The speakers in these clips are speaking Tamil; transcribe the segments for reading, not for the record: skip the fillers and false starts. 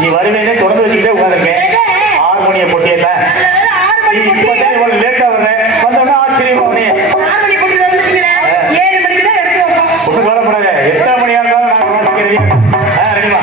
நீ வருவேனே தொடர்ந்து வச்சுக்கிட்டே உட்காந்துருக்கேன். ஹார்மோனிய போட்டியல லேட்டா வர்றேன் வந்தோன்னா ஆச்சரியமா ஒண்ணு கவலைப்படாத. எத்தனை மணியா இருந்தாலும் நான் வாசிக்கிறேன். ரெடிமா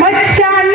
மச்சான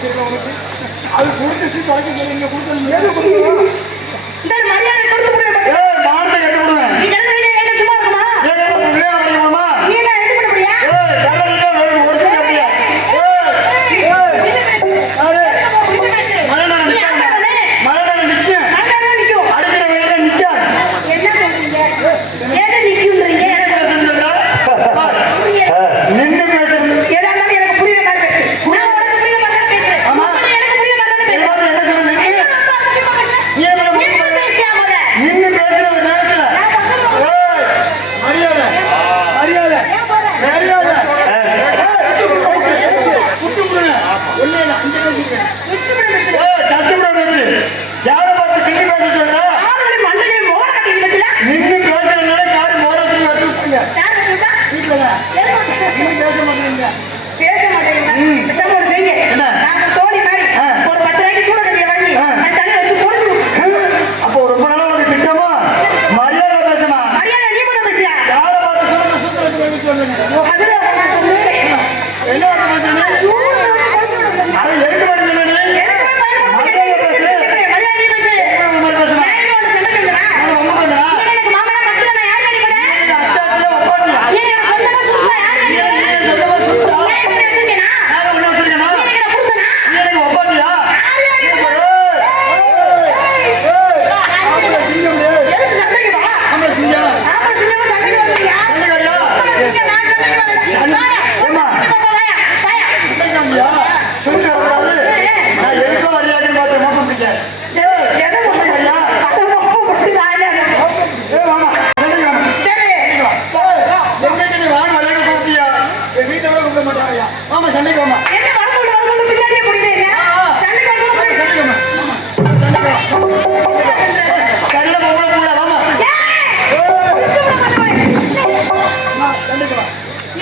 அது கொடுத்து தொலைக்க சொல்லுங்க கொடுத்து இந்த மரியாதை கொடுத்து விடுவேன். மானத்தை கட்டு விடுவேன். நீ கிடக்குறீங்க என்ன சும்மா இருக்குமா? நீ என்ன எடுத்து விட முடியா? பேச மாட்டேங்க. தோழி மாதிரி ஒரு 10 ரூபாய்க்கு சூட கட்டிய வாங்கி தண்ணி வச்சு போடுங்க. அப்போ ரொம்ப நாள் ஒரு திட்டமா மரியாதை பேசுமா? மரியாதை நீ கூட பேசியா? யாரை பார்த்து சொல்லுங்க சூத்திர வச்சு சொல்லுங்க. அதுல என்ன பேசுறீங்க? அது எதுக்கு பண்ணுங்க? சண்டைக்கு வாமா. என்ன வர சொல்லு பின்னாடியே போறீங்க. சண்டைக்கு வர சண்டை போக போடா வாமா. சண்டைக்கு வா.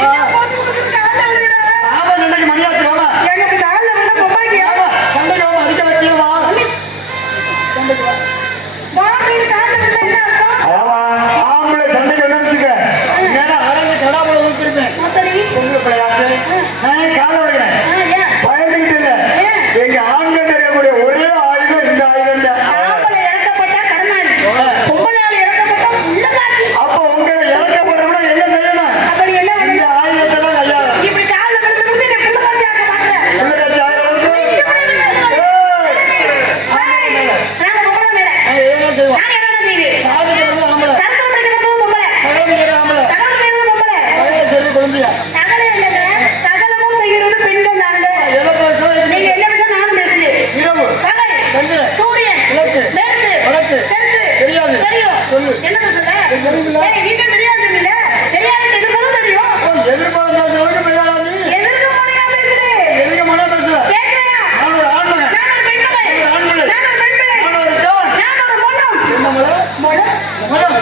என்ன போச்சு கால்ல விழுடா. ஆமா சண்டைக்கு மணியாச்சு வாமா. எங்க கால்ல விழுட பொம்மைக்கு வாமா சண்டைக்கு வாமா அடிக்க வைக்கிற வா. சண்டைக்கு வா. வாசல் கால்ல விழுட என்ன அர்த்தம்? ஆம்பளை சண்டைக்கு வந்துருச்சுங்க. நேரா அரங்க கடாபுல ஊத்திருப்பேன். மத்தடி பொம்பளை பிள்ளையாச்சு. நான் கால விடுறேன். பயந்துகிட்டு இல்ல. எங்க ஆண்கள் இருக்கக்கூடிய ஒரே ஆயுதம் இந்த ஆயுதம் தான். ஆம்பளை இறக்கப்பட்டா கடனாளி. பொம்பளையால இறக்கப்பட்டா உள்ளதாச்சு. அப்போ உங்க இறக்கப்படுறவங்க என்ன செய்யணும்? அப்படி என்ன இந்த ஆயுதத்தை தான் கையாளணும். இப்படி கால்ல விழுந்து என்ன புள்ளதாச்சி ஆக்க பாக்குற. உள்ளதாச்சு ஆயுதம். நான் பொம்பளை மேல. என்ன செய்வோம்? நான் என்ன செய்வேன்? சாதிக்கிறது ஆம்பளை. சரக்கு பிடிக்கிறது பொம்பளை. சகல ஆம்பளை. சகல செய்யறது பொம்பளை. சகல செல்வி குழந்தையா. சகல இல்லங்க. சகலமும் செய்யறது பெண்கள் நாங்க. எதை பேசுறோம்? நீங்க என்ன பேச நானும் பேசுறேன். இரவு பகல் சந்திரன் சூரியன் கிழக்கு மேற்கு வடக்கு தெற்கு தெரியாது. தெரியும். சொல்லு. என்ன சொல்ற? தெரியுமில்ல? ஏய் நீங்க தெரியாது சொன்னீங்க. தெரியாது எதுவும் தெரியும். எதிர்பார்ப்பு பேசுறவங்க பெரியாளா நீ? எதற்கு மொழியா பேசுறே? எதிர்க்க மொழியா பேசுற? பேசுறியா? நான் ஒரு ஆண்மகன். நான் ஒரு பெண்மலை. ஒரு ஆண்மலை. நான் ஒரு பெண்மலை. நான் ஒரு ஜான். நான் ஒரு மொழம். என்ன மொழி? மொழம். மொழம்.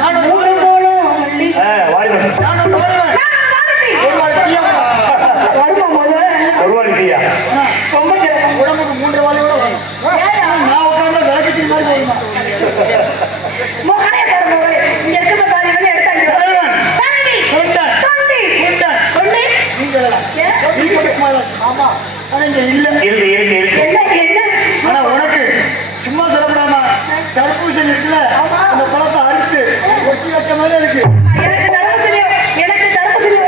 நான் ஒரு ஒரு மொழம் மல்லி. வாலிபன் நான் ஒரு மொழவன். நான் ஒரு வாலிபி. ஒரு வாழ்க்கையா? வருமா மொழம்? ஒரு வாலிபியா? ரொம்ப சிறப்பு. உடம்புக்கு 3 வாலியோட வரும். நான் உட்கார்ந்தா விளக்கத்துக்கு மாதிரி போகுமா? மொகரைய பாரு மொகரை. இங்க இருக்கிற பாதி வந்து எடுத்தாங்க. தலைவன். தாண்டி. தொண்டன். தாண்டி. குண்டன். தொண்டி. நீங்க எல்லாம். ஏன்? நீங்க குமாரதாஸ். ஆமா. ஆனா இங்க இல்ல. இருக்கு என்ன ஆனா உனக்கு சும்மா சொல்லப்படாமா தர்பூசணி இருக்குல்ல அந்த பழத்தை அறுத்து ஒட்டி வச்ச மாதிரி இருக்கு. எனக்கு தரப்புசிலி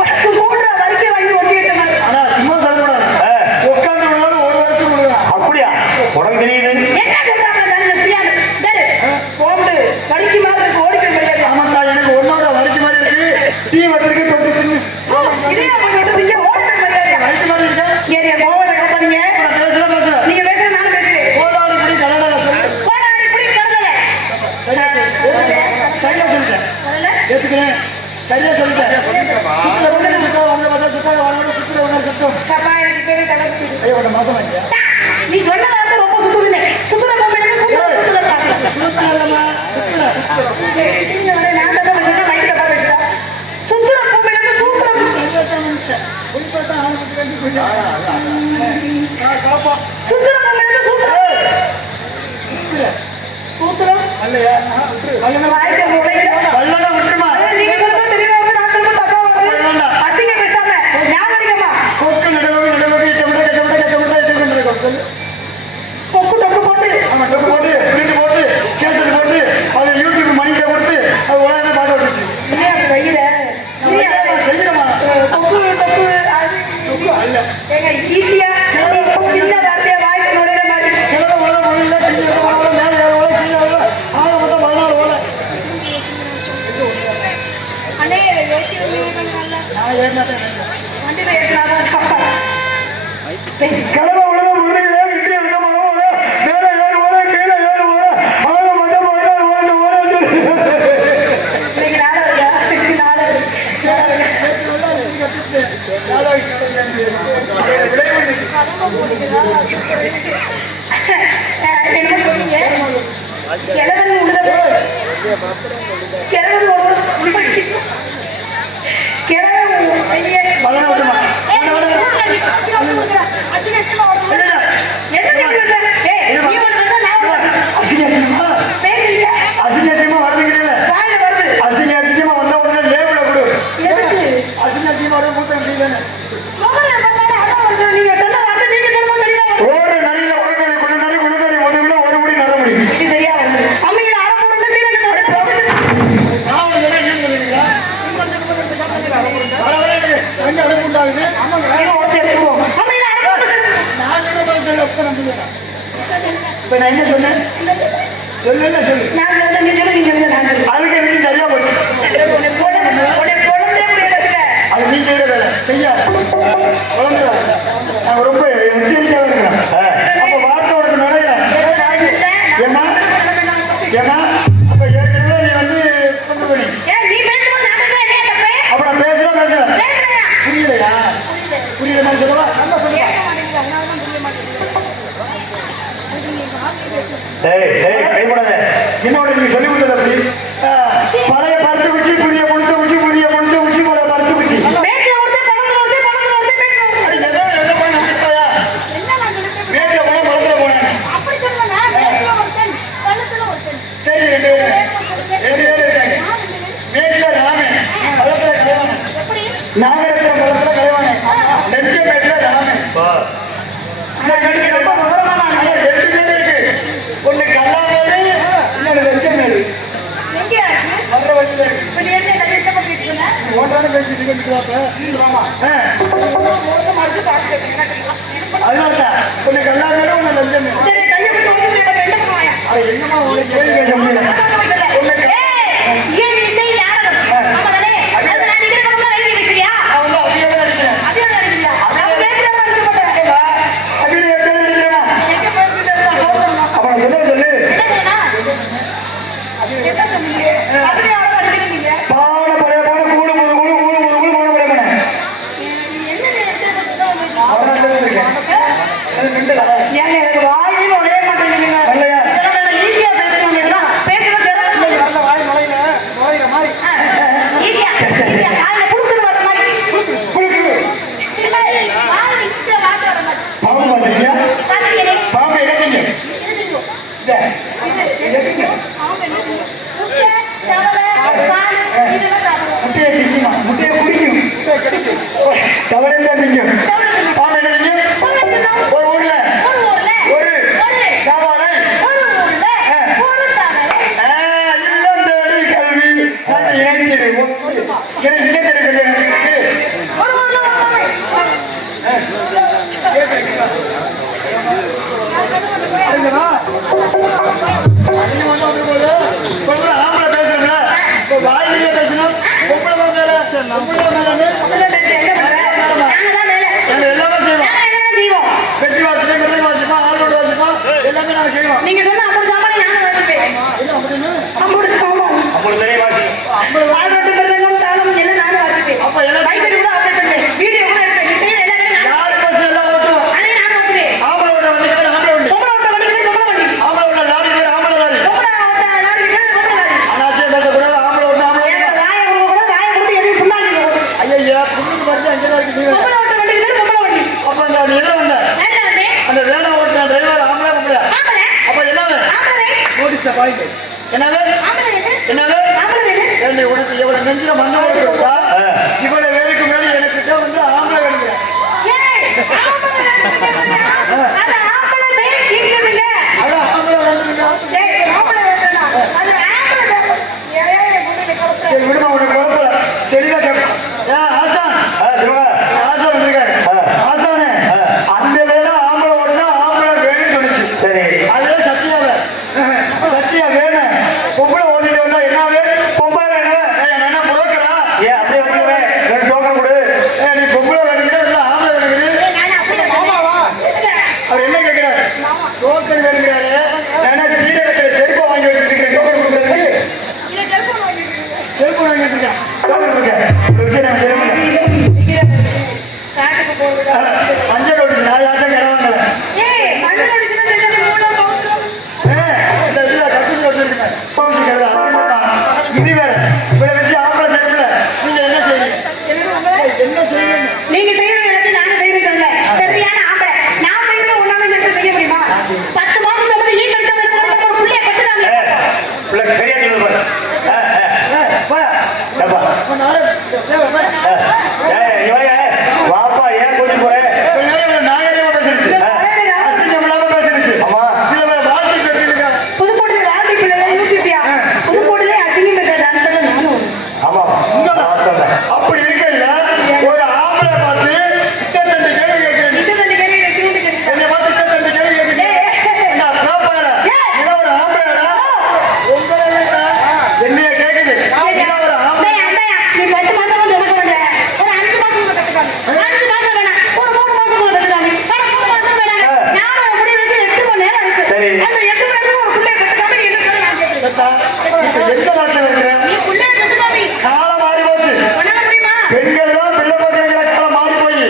உனக்கு 3 வரைக்கும் வாங்கி ஒட்டி வச்ச மாதிரி. ஆனா சும்மா சொல்லப்படாது. உட்கார்ந்து உள்ளாலும் ஒரு வருஷத்துக்கு கொடுக்கலாம். அப்படியா? உடம்பு தெரியுது. என்ன சொல்றாங்க தானே தெரியாது. டேய் போடு வரிக்கு மாதிரி இருக்கு ஓடி போய் முடியாது. ஆமாக்கா எனக்கு ஒன்னோட வரிக்கு மாதிரி இருக்கு. டீ வட்டிருக்கு தொட்டு தின்னு இதே அப்படி விட்டுறீங்க ஓடி போய் முடியாது. வரிக்கு மாதிரி இருக்கு. ஏரியா கோவத்தை கலப்பாதீங்க. பேசுறேன் நீங்க பேசுறது நானும் பேசுறேன். கோடாடி இப்படி கலடா சொல்லு. கோடாரி இப்படி கடலை. சரியா சொல்லிட்டேன். கடலை. ஏத்துக்கிறேன். சரியா சொல்லிட்டேன். சுத்திர ஒண்ணு சுத்தா வந்து பார்த்தா சுத்தா வாடோட சுத்திர ஒண்ணு சுத்தம். சப்பா எனக்கு இப்பவே தலை சுத்துது. ஐயோ ஒரு மாசம் ஆயிடுச்சு. நீ சொன்ன வார்த்தை ரொம்ப சுத்துதுன்னு. சுத்துற பொம்மையில சுத்துற பாக்கலாம். சுத்திரமா சுத்திர நீங்க வந்து நான் தான் பேசுறேன் மைக்ல தான் பேசுறேன். சுத்துற பொம்மையில சூத்திர ஒளிப்பட்டா ஆரம்பிச்சு வேண்டி போயிட்டா காப்பா சுத்துற பொம்மையில சூத்திர சூத்திரம் அல்லையா வாய்க்கு முளைக்க வல்லடா விட்டுமா நீங்க சொல்றது தெரியல நான் சொல்றது தப்பா வருது. அசிங்க பேசாம ஞாபகமா கொக்கு நடுவே இட்ட விட கிழமை உலக முருகனே விட்டு இருக்க மனம் மேல ஏழு ஓட கீழே ஏழு ஓட அவங்க மட்டும் ஓட இன்னைக்கு நாளை வருதா? இன்னைக்கு நாளை வருது. என்ன சொன்னீங்க? கிழவன் உழுத கிழவன் கிழவன் ஐயே அசிங்கமா வருதுங்கிறீங்க அசிங்கமா வந்த உடனே லேபிள கொடு அசிங்கமா வர கூட்டம் செய்வேன் ஓடு நரியில ஒரு நரி கொண்டு நரி முதுகுல ஒரு முடி நர முடியும் என்ன சொன்னேன் சொல்லு அதுக்கு எனக்கு சரியா போச்சு அது நீ செய்யற வேலை செய்ய குழந்தை நான் ரொம்ப எச்சரிக்கையா இருக்கிறேன் அப்ப வார்த்தையோட நினைக்கிறேன் ஏமா அப்ப ஏற்கனவே நீ வந்து புரிஞ்சுக்கணி அப்ப நான் பேசுறேன் புரியலையா புரியல நான் சொல்லவா என்னோட நீங்க சொல்லி கொடுத்தது அப்படி பழைய பருத்து குச்சி புதிய முடிச்ச குச்சி புதிய முடிச்ச குச்சி பழைய பருத்து குச்சி வீட்டுல போனா பழத்துல போனேன் சரி ரெண்டு பேர் இருக்காங்க வீட்டுல ராமன் பழத்துல கலைவானே நாகரத்தின பழத்துல கலைவானே லட்ச பேர்ல ராமன் ரெண்டு பேர் இருக்கு ஒண்ணு கல்லாமேடு இன்னொரு லட்சமேடு வர்ற வழியில ஓட்டான பேசிட்டு அதனால ஒண்ணு கல்லாமேடு ஒண்ணு லட்சமேடு என்னமா உங்களுக்கு கேள்வி பேச முடியல முட்டையை குடிக்கும் தவறே தான் திங்கும் ஒரு ஊர்ல ஒரு தாவானை இல்லம் தேடி கல்வி இணைத்தது ஆம்பளை பேசுறேன் வாயிலே பேசணும் எல்லாமே செய்வோம் வெற்றி வாசிப்பா மிருக வாசிப்பா ஆளோட வாசிப்பா எல்லாமே நாங்க செய்வோம் நீங்க சொன்ன 50 சாப்பாடு நானும் வாசிப்பேன். என்ன அப்படின்னு 50 சாப்பாடு அப்படி தெரிய வாசி பால்வெட்டு மிருதங்கம் தாளம் எல்லாம் நானும் வாசிப்பேன். அப்ப எல்லாம் பைசல் கூட அப்டேட் பண்ணுவேன். வீடியோ கூட இருக்கு. நீ செய்யற எல்லாமே நான் யாரு பஸ் எல்லாம் ஓட்டுவோம் அதே நான் ஓட்டுவேன். ஆம்பளோட வண்டி பேர் ஆம்பளை வண்டி பொம்பளை ஓட்ட வண்டி பேர் பொம்பளை வண்டி. ஆம்பளோட லாரி பேர் ஆம்பளை லாரி பொம்பளை ஓட்ட லாரி பேர் பொம்பளை லாரி. அனாசியம் பேசக்கூடாது ஆம்பளை ஓட்ட ஆம்பளை ஏன் வாயை கூட வாயை கூட எதையும் புண்ணாடி ஓடு. ஐயா புண்ணுக்கு பார்த்து அங்கே தான் இருக்கு பொம்பளை ஓட்ட வண்டி பேர் பொம்பளை வண்டி. அப்ப அந்த இடம் வந்த என்ன வந்து அந்த வேலை ஓட்டுன டிரைவர் ஆம்பளை பொம்பளை ஆம்பளை அப்ப என்னவே ஆம்பளை நோட்டீஸ் பாயிண்ட் என்னவே ஆம்பளை எது என்னவே ஆம்பளை எது ஏண்டி உனக்கு இவ்வளவு நெஞ்சில மண்ணை ஓட்டு கொடுத்தா இவ்வளவு பேருக்கு மேலே எனக்கிட்ட வந்து ஆம்பளை வேணுங்க ஏய் ஆம்பளை வேணும்னா அது ஆம்பளை பேர் கேக்குதுங்க. அதான் ஆம்பளை வேணுங்க ஏய் ஆம்பளை வேணும்னா அது ஆம்பளை பேர் ஏய் குடில கலப்பு. சரி விடுமா உனக்கு குழப்பல தெளிவா கேட்பேன் ஆசான் ஆசான் வந்திருக்காரு ஆசானே அந்த வேலை ஆம்பளை ஓடுனா ஆம்பளை வேணும்னு சொல்லிச்சு சரி அதுதான் சத்தியா வேணும் பொம்பளை ஓடிட்டு வந்தா என்ன வேணும் பொம்பளை வேணும் என்ன புரோக்கரா ஏன் அப்படியே வந்து ரெண்டு டோக்கன் கொடு நீ பொம்பளை வேணுங்கிற இல்ல ஆம்பளை வேணுங்கிறது நான் அப்படியே டோக்கன் வேணுங்கிறாரு. ஏன்னா ஸ்ரீரங்கத்துல செருப்பை வாங்கி வச்சிருக்கேன். டோக்கன் கொடுக்கறதுக்கு இல்ல செல்போன் வாங்கி வச்சிருக்கீங்க. செருப்பு வாங்கி வச்சிருக்கேன். டோக்கன் கொடுக்க. ஒரு விஷயம் நான் காட்டுக்கு போகுது. மஞ்சள் ஓடிச்சு. நான் யார்ட்டும் கடை வாங்கல. ஏய் மஞ்சள் அடிச்சுனா தெரிஞ்சது மூலம் பவுடரும். இந்த இதுல கக்கூசி வச்சிருக்கேன். பவுசி கடை. இது வேற. இவ்வளவு வச்சு ஆம்பளை செருப்புல நீங்க என்ன செய்வீங்க? என்ன செய்வீங்க? நீங்க செய்யறது எல்லாத்தையும் நாங்க செய்யறது சொல்லல. சரியான ஆம்பளை. நான் செய்யறது உன்னால என்ன செய்ய முடியுமா? 10 மாசம் சொல்றது ஈ கட்ட மேல போற ஒரு புள்ளைய கத்துறாங்க. பிள்ளை சரியா சொல்லு பாரு. வா. ஏப்பா. நாளை நீ வாயா. வாப்பா ஏன் கூட்டி போற? நாகரிகமா பேசிருச்சு. அசிங்கம் இல்லாம பேசிருச்சு. ஆமா. இதுல வேற வாழ்க்கை பேசிருக்காங்க. புதுக்கோட்டையில வாழ்க்கை பிள்ளைல யூடியூபியா? புதுக்கோட்டையிலே அசிங்கம் பேசுற டான்ஸ்ல நானும். ஆமா. அப்படி இருக்கையில ஒரு ஆம்பளை பார்த்து இத்தனை கேள்வி கேட்கிறேன். இது தண்ணி கேள்வி வைக்கணும்னு கேக்குறீங்க. என்னை பார்த்து இத்தனை கேள்வி கேட்கிறேன். நான் பேப்பர நீ ஒரு ஆம்பளைடா. உங்களை என்னைய கேக்குது. நீ ஒரு ஆம்பளை. நீ 10 மாசமா சொல்ல மாட்டே. ஒரு 5 மாசம் கத்துக்காம. 5 மாசம் வேணாம். ஒரு 3 மாசம் கத்துக்காம. 3 மாசம் வேணாம். ஞானம் முடிவுக்கு 8 மணி நேரம் இருக்கு. சரி. அந்த 8 மணி நேரம் ஒரு புள்ளைய கத்துக்காம நீ என்ன சொல்ல நான் கேக்குறேன். இப்ப எந்த நாட்டுல இருக்கிற நீ புள்ளைய கத்துக்காம காலம் மாறி போச்சு. உன்னால முடியுமா? பெண்கள் தான் பிள்ளை பார்க்கிற காலம் மாறி போய்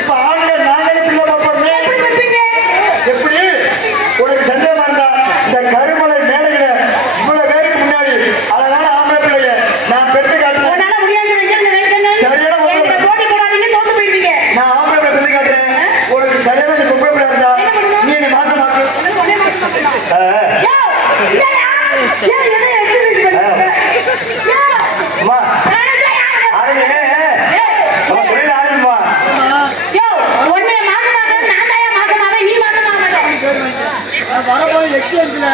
இப்ப ஆண்கள் நாங்களே பிள்ளை பார்ப்போம். எப்படி வைப்பீங்க? எப்படி உனக்கு சந்தேகமா இருந்தா இந்த கருமலை மேடையில இவ்வளவு பேருக்கு முன்னாடி அழகான ஆம்பளை பிள்ளைய நான் பெற்று காட்டுறேன். உன்னால முடியாது வைக்கிறது வேண்டாம். சரியான ஒரு- என்கிட்ட போட்டி போடாதீங்க, தோத்து போயிருவீங்க. நான் ஆம்பளை பிள்ளை பெற்று காட்டுறேன். உனக்கு சரியான நீ பொம்பளை பிள்ளை இருந்தா என்ன பண்ணணும்? நீ மாசமாக்கு. எனக்கு ஒரே மாசம் தான். யோ, இல்லையா? ஏன் என்ன எக்ஸசைஸ் பண்றீங்க? யோ, அம்மா நானே யாரு? ஆடுங்க. நம்ம தொழில் ஆரம்பிப்பா. யோ, உன்னை மாசமாக்க நான் தாயா மாசமாவே, நீ மாசமாக மாட்டே. நான் வரும்போது எக்ஸ்சேஞ்சில்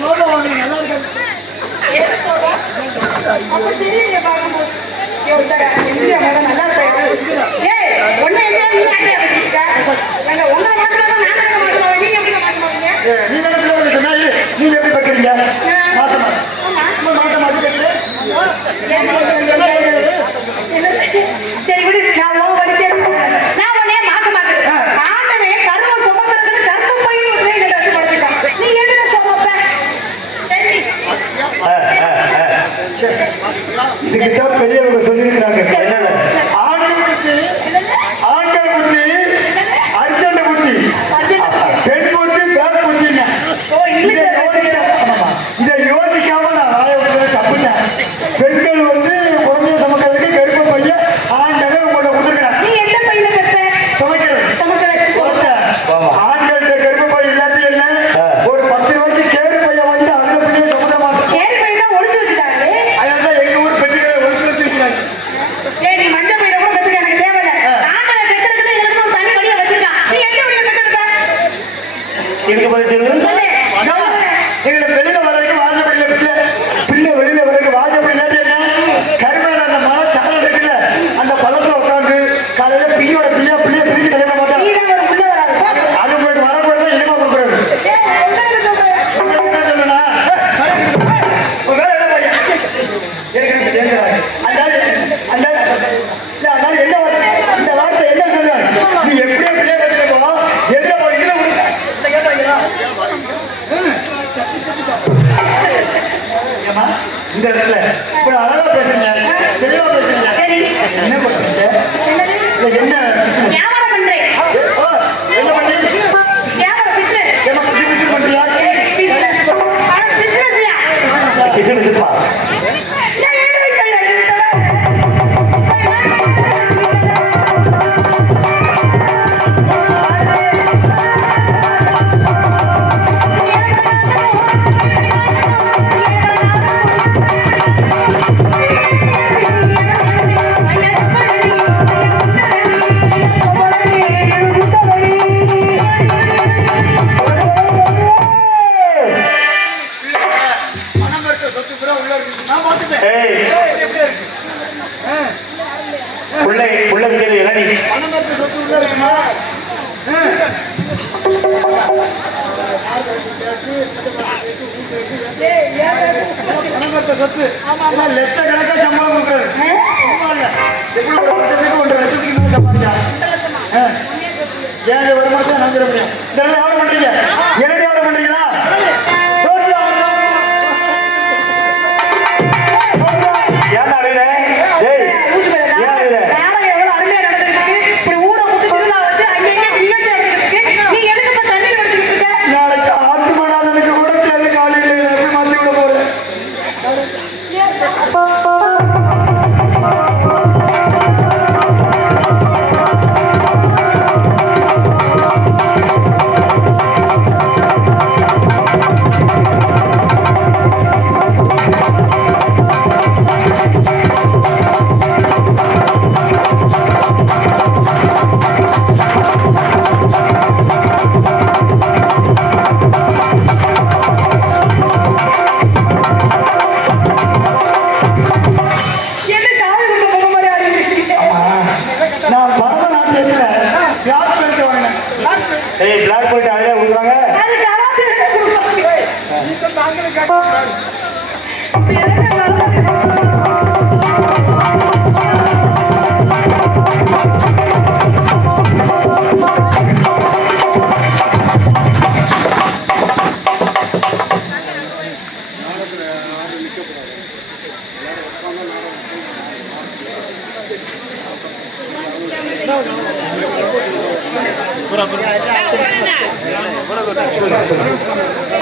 சோபா வாங்கினேன். நல்லா இருக்கு. அப்ப தெரியல பாக்கும்போது. யோ, இந்தடா, இந்தியா மேடம் நல்லா இருக்கு. ஏய், உன்னை என்ன நீ ஆட்டையா பேசிட்டு இருக்க? எங்க உங்களை மாசமாக நான் தாங்க மாசமாவே, நீங்க எப்படி மாசமாவீங்க? நீ தானே பிள்ளை வந்து சொன்னா நீங்க எப்படி பெற்றீங்க? மாசமா ஆமா. மாசமாக்கு பெற்று சரி விடு, நான் உன் வழிக்கே போறேன். நான் உன்னைய மாசமாக்குறேன். ஆண்டவே கருவ சுமக்கிறதுக்கு கர்ப்பம் போய் உடனே என்னை வச்சு படுத்துட்டான். நீ என்ன சுமப்ப? சரி. இதுக்குதான் பெரியவங்க சொல்லியிருக்கிறாங்க. என்னது? ஆண்கள் புத்தி ஆண்கள் புத்தி அர்ஜென்ட் புத்தி, பெண் புத்தி பேர் புத்தின்னு. ஓ, இங்கிலீஷ்ல இதை யோசிக்காம நான் வாய விட்டது தப்புதான். பெண்கள் வந்து குழந்தைய சமைக்கிறதுக்கு கருப்ப பையன் ஆண்டவே உங்கள்ட்ட கொடுத்துருக்கிறேன். நீ எந்த பையில பெப்ப? சமைக்கிறது சமக்க வச்சு குழந்தை ஆமா. ஆண்கள்ட்ட கருப்ப பையன் இல்லாட்டி என்ன ஒரு 10 ரூபாய்க்கு கேடு பையன் வாங்கி அதுல பிள்ளைய சுமந்த மாட்டோம். கேரி பையன் தான் ஒளிச்சு வச்சுட்டாங்களே. அதனால எங்க ஊர் பெண்களை ஒழிச்சு வச்சிருக்கிறாங்க. ஏய், நீ மஞ்ச பையில கூட கத்துக்க, எனக்கு தேவையில்ல. ஆண்டவன் பெற்றெடுத்து எங்களுக்கு ஒரு தனி வழியை வச்சிருக்கான். நீ எந்த வழியில பெற்றெடுத்த? இதுக்கு பதில் சொல்லு. சொல்லு. எங்களை வெளியில வர்றதுக்கு வாசப்படியில பிள்ளை வெளியில வர்றதுக்கு வாசப்படி இல்லாட்டி என்ன கருமையில அந்த மலை சாலை இருக்குல்ல அந்த பழத்துல உட்காந்து காலையில பிள்ளையோட பிள்ளைய பிரிக்க தலைமை மாட்டோம். நீ தான் ஒரு புள்ள வராது. அது உங்களுக்கு வரக்கூடாது இனிமா கொடுக்குறது. ஏய், உங்களுக்கு சொல்றேன். உங்களுக்கு என்ன சொல்லணும்னா வேற என்ன பாருங்க ஏற்கனவே தேங்கிறாரு அந்த என்ன வார்த்தை இந்த வார்த்தை என்ன சொல்றாரு? நீ எப்படியே பிள்ளைய பத்திரப்போ எதுல போய் இதுல இந்த கேட்டாங்களா இந்த இடத்துல இப்ப அழகா பேசுறீங்க, தெளிவா பேசுறீங்க. சரி. என்ன பண்றீங்க? என்னது? இல்ல என்ன business? வியாபாரம் பண்றேன். ஓ, என்ன பண்றீங்க? வியாபாரம் business. என்ன பிசினஸ் பண்றீங்க? Business. ஆனா business யா? பிசு பிசுப்பா. ஏய், ஏய், ஏய், ஏய், ஏய், ஏய். பணம் இருக்க சொத்து பூரா உள்ள இருக்கு. நான் பார்த்துட்டேன். ஏய், எப்படி இருக்கு? புள்ள விக்கிறது இளநீ. பணம் இருக்க சொத்து உள்ள இருக்குமா? பணம் இருக்க சொத்து எல்லாம் லட்சக்கணக்கா சம்பளம் கொடுக்குறது. சும்மா இல்ல. எப்படி ஒரு வருஷத்துக்கு 1.5 லட்சத்துக்கு மேல சம்பாதிக்கலாம். ஏன் வருமானத்தை நான் சொல்ல முடியும். இதெல்லாம் எவ்வளவு பண்றீங்க? என்னுடைய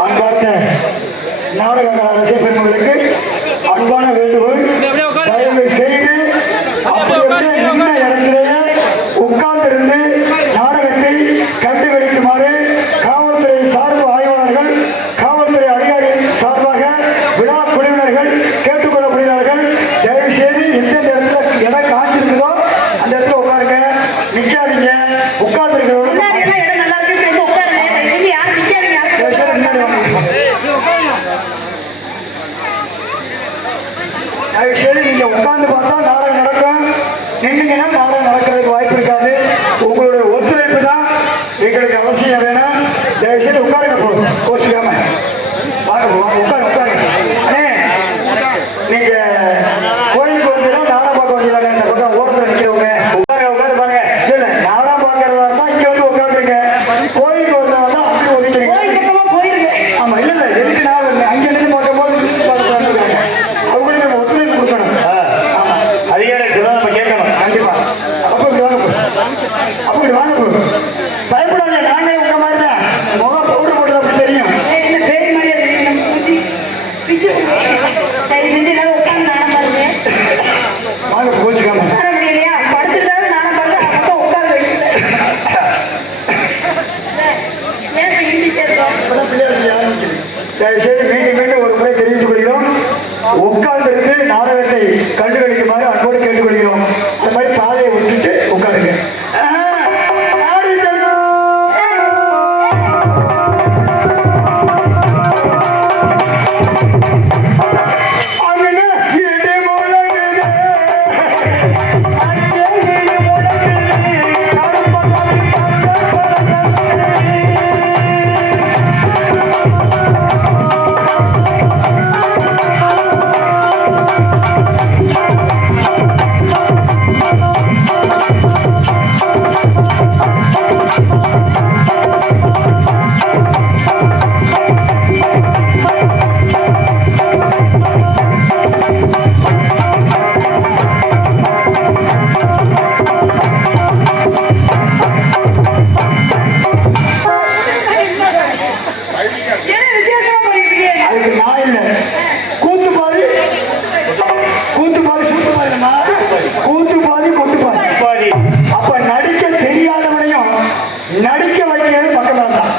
அன்பார்ந்த நாடகங்கள் ரசிக பெண்களுக்கு அன்பான வேண்டுகோள், தயவு செய்து அப்படி நின்ற இடத்திலேயே உட்கார்ந்திருந்து நாடகத்தை கண்டுகளிக்குமாறு காவல்துறை சார்பு ஆய்வாளர்கள், காவல்துறை அதிகாரி சார்பாக விழா குழுவினர்கள் கேட்டுக்கொள்ளப்படுகிறார்கள். தயவு செய்து எந்தெந்த இடத்துல இடம் காய்ச்சிருக்குதோ அந்த இடத்துல உட்காருங்க, நிக்காதீங்க. உட்கார்ந்துருக்கிறவங்க தயவுசெய்து நீங்க உட்கார்ந்து பார்த்தா நாடகம் நடக்கும், நின்னீங்கன்னா நாடகம் நடக்கிறதுக்கு வாய்ப்பு இருக்காது. உங்களுடைய ஒத்துழைப்பு தான் எங்களுக்கு அவசியம் வேணும். தயவுசெய்து உட்காருங்க, கோச்சிக்காம வாங்க உட்காருங்க. அண்ணே, நீங்க கோயிலுக்கு வந்தீங்கன்னா நாடகம் பார்க்க வந்தீங்களா? இந்த பக்கம் ஓரத்தில் நிற்கிறவங்க உட்காருப்பாங்க. இல்ல நாடகம் பார்க்கறதா இருந்தா இங்க வந்து உட்காந்துருங்க. கோயிலுக்கு வந்தா அப்படி ஒதுக்கிறீங்க. ஆமா, இல்ல எதுக்கு நான் அங்க நின்று பார்க்கும் போது அவங்களுக்கு நம்ம ஒத்துழைப்பு கொடுக்கணும். அதிகாரி சொன்னா நம்ம கேட்கணும். கண்டிப்பா. அப்படி வாங்க பயப்படாத, நாங்களே உங்க மாதிரி தான். முகம் பவுடர் போட்டது அப்படி தெரியும். வாங்க கோச்சுக்காம. தயவுசெய்து மீண்டும் ஒரு முறை தெரிவித்துக் கொள்கிறோம், உட்கார்ந்திருந்து நாடகத்தை கண்டுகளிக்குமாறு அன்போடு கேட்டுக்கொள்கிறோம். அந்த மாதிரி பாதையை விட்டுட்டு உட்காருங்க. அதுக்கு நான் இல்லை, கூத்து பாதி கூத்து பாதி கொட்டு பாதி. அப்ப நடிக்க தெரியாதவனையும் நடிக்க வைக்கிறது பக்கம் தான்.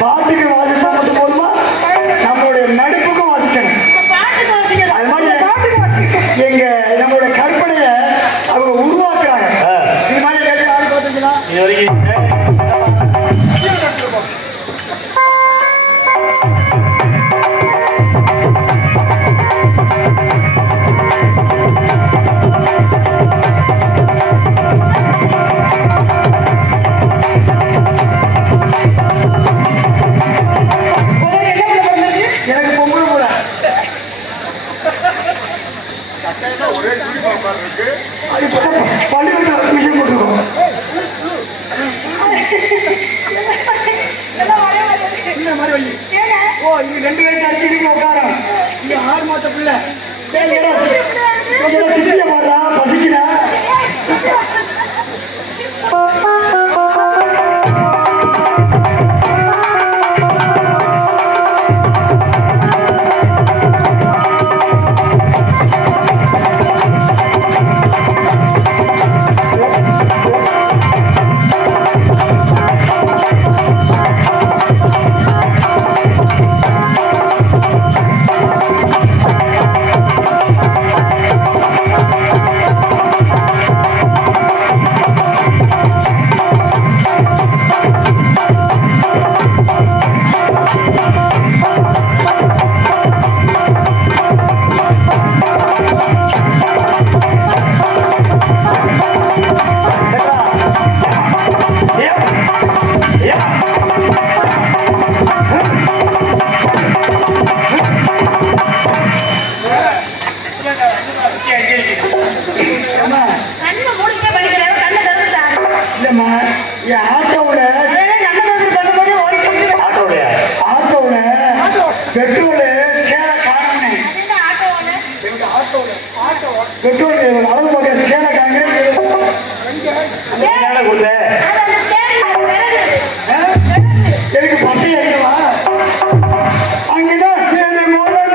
பாட்டுக்கு வாசிச்சா மட்டும் போதுமா? நம்மளுடைய நடிப்புக்கும் வாசிக்கணும். அது மாதிரி எங்க நம்மளுடைய கற்பனையை அவங்க உருவாக்குறாங்க. இது மாதிரி ஆள் பார்த்துக்கலாம். எனக்கு பொம்பளை கூட பள்ளிக்கூடத்தில் மிஷன் போட்டுருக்கோம். ஓ, இங்க 2 வயசு அடிச்சு உட்காரம், இங்க 6 மாத பிள்ளை சிசிய பாடுறா, பசிக்கிறா. பெட்ரோல் ஸ்கேல காணமே. அது என்ன ஆட்டோவால? எங்க பெட்ரோல் அளவு பார்க்க ஸ்கேல காணமே. என்ன கொடுத்த அது அந்த ஸ்டேரிங் அது விறகு. எனக்கு பட்டை அடிக்கவா? அங்கதான் ஏழு மோட்டார்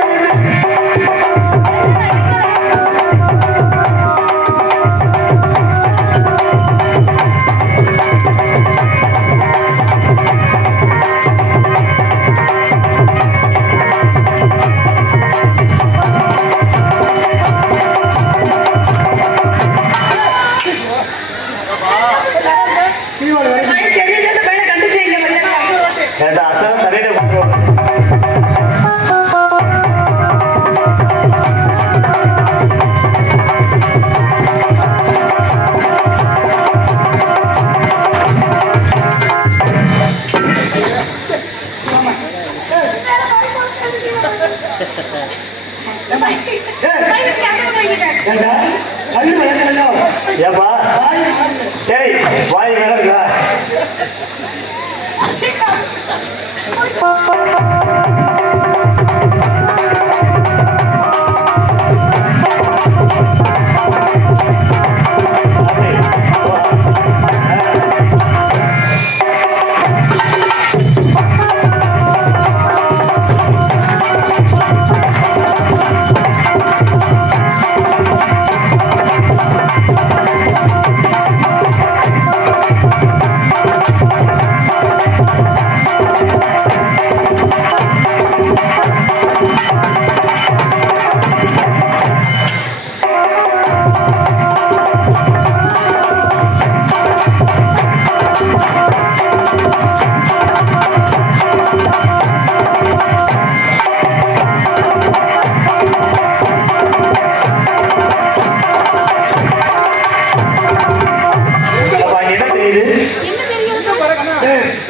மழை செடியில மேல கண்டுச்சு இங்க வந்து. ஏண்டா அசல் தரையில கொடுத்துருவோம். பையனுக்கு அந்த பக்கம் வைக்கிட்டேன். ஏண்டா கல்லு விளக்கணும். ஏப்பா சரி வாய் வேற இருக்கா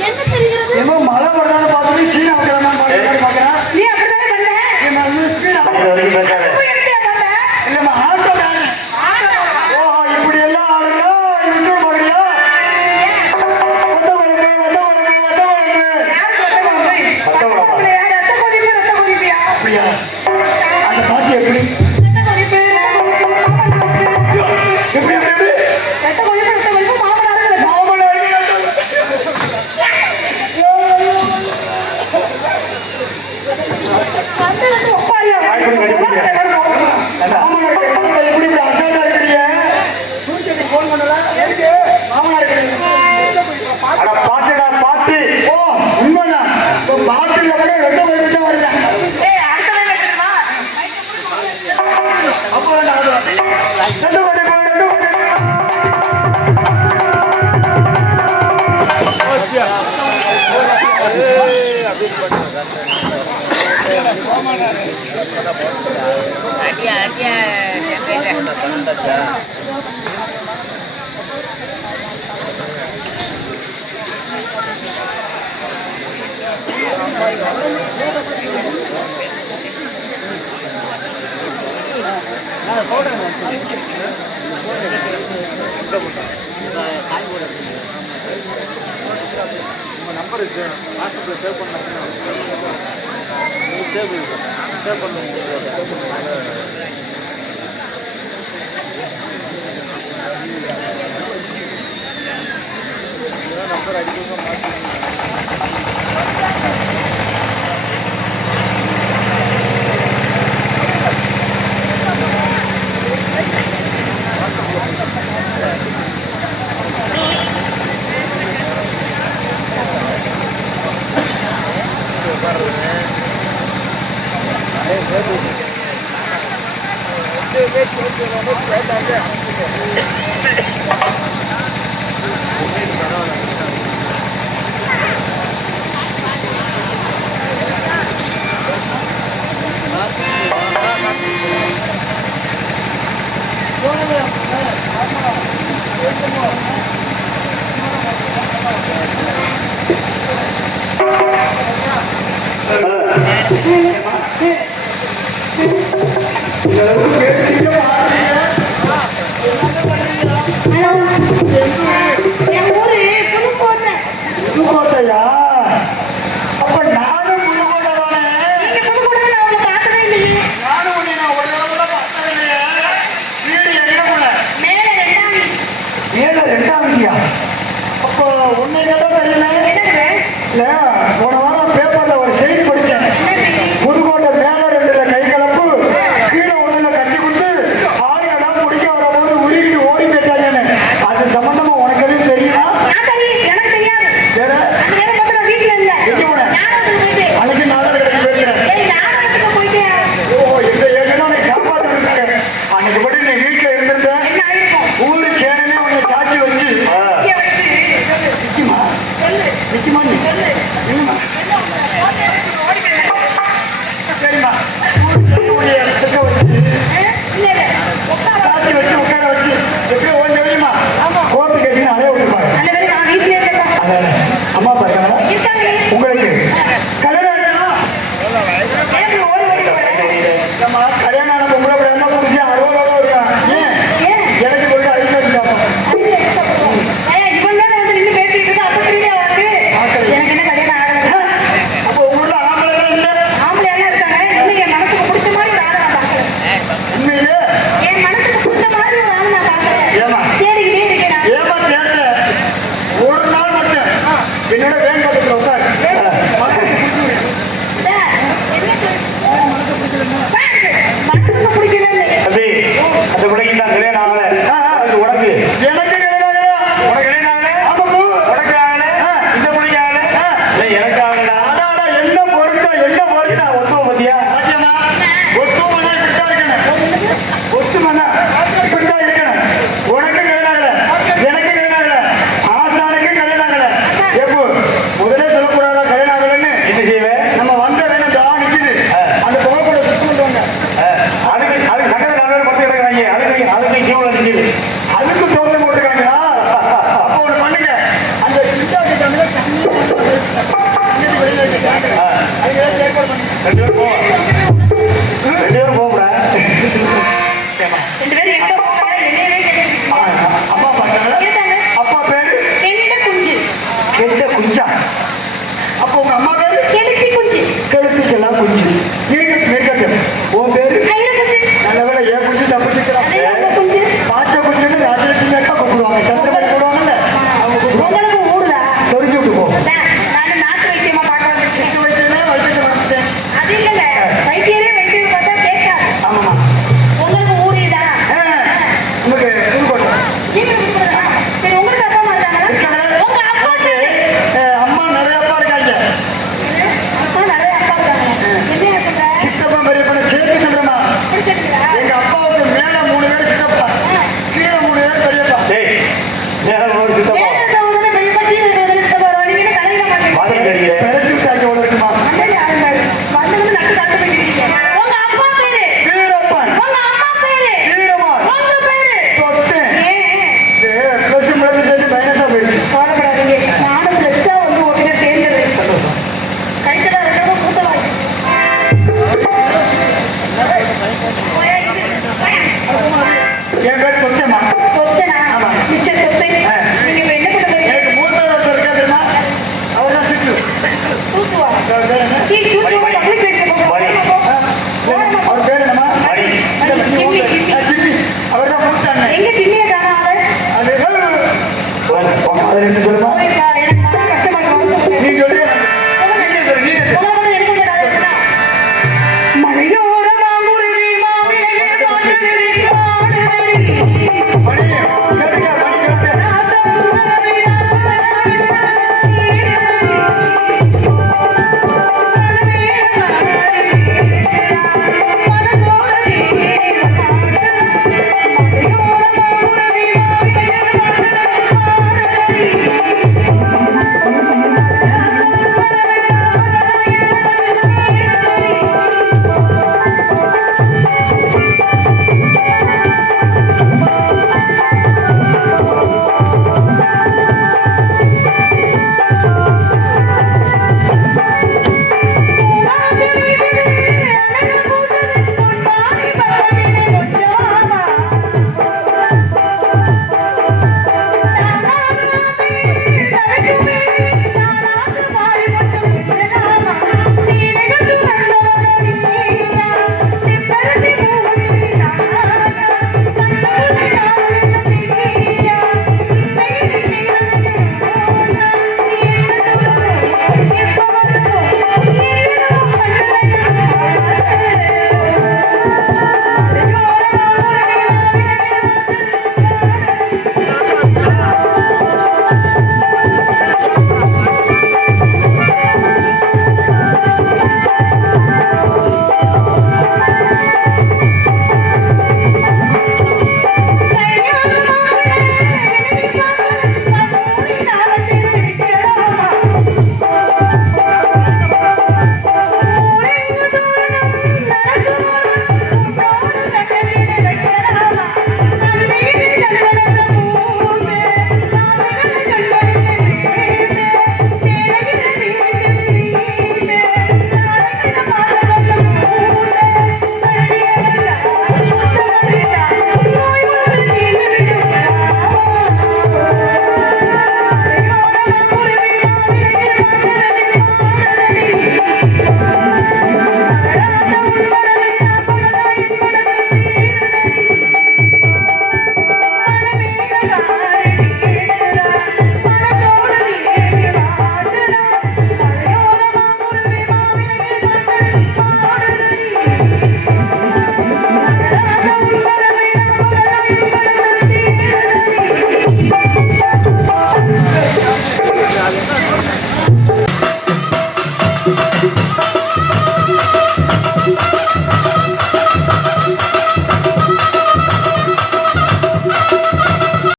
என்ன தெரிகிறது? ஏமா மழை வருதான்னு பார்த்துட்டு சீனா வைக்கலாம் பார்க்குறேன். நீ அப்படித்தானே பண்ண? ஏமா ஸ்பீடா போய் எடுத்தியா பார்த்த? இல்லம்மா ஆட்டோ தானே. ஓ இப்படி எல்லாம் ஆடுறா விட்டு பார்க்குறியா? வட்ட குழம்பு யார் ரத்த கொதிப்பு? ரத்த கொதிப்பு, ரத்த கொதிப்பியா? அப்படியா? அந்த பாட்டு எப்படி ரத்த கொதிப்பு, எப்படி எப்படி எப்படி ரத்த கொதிப்பு, மாமனாருக்கு வந்து ஒப்பாரியா? எப்படி இப்படி அசால்ட்டா இருக்கிறீங்க? ஃபோன் பண்ணல எதுக்கு? மாமனார் அட பாட்டுடா பாட்டு ஓ உண்மைதான். இப்போ பாட்டுல கூட ரெட்ட குழம்பு தான் வருது. ஏய், அடுத்த லைன் எடுத்துமா? அப்போ வேண்டாம் அது ரெட்ட குழம்பு நம்பர் இருக்கு வாட்ஸ்அப்ல சேவ் பண்ணலாம் சேவ் பண்ணுங்க நம்பர் அடிக்க என் ஊரு புதுக்கோட்டை. புதுக்கோட்டையா? அப்ப நானும் புதுக்கோட்டை தானே. நீங்க அதுக்கு ஏதாவது ஏற்பாடு பண்ணி ரெண்டு பேரும் போவோம்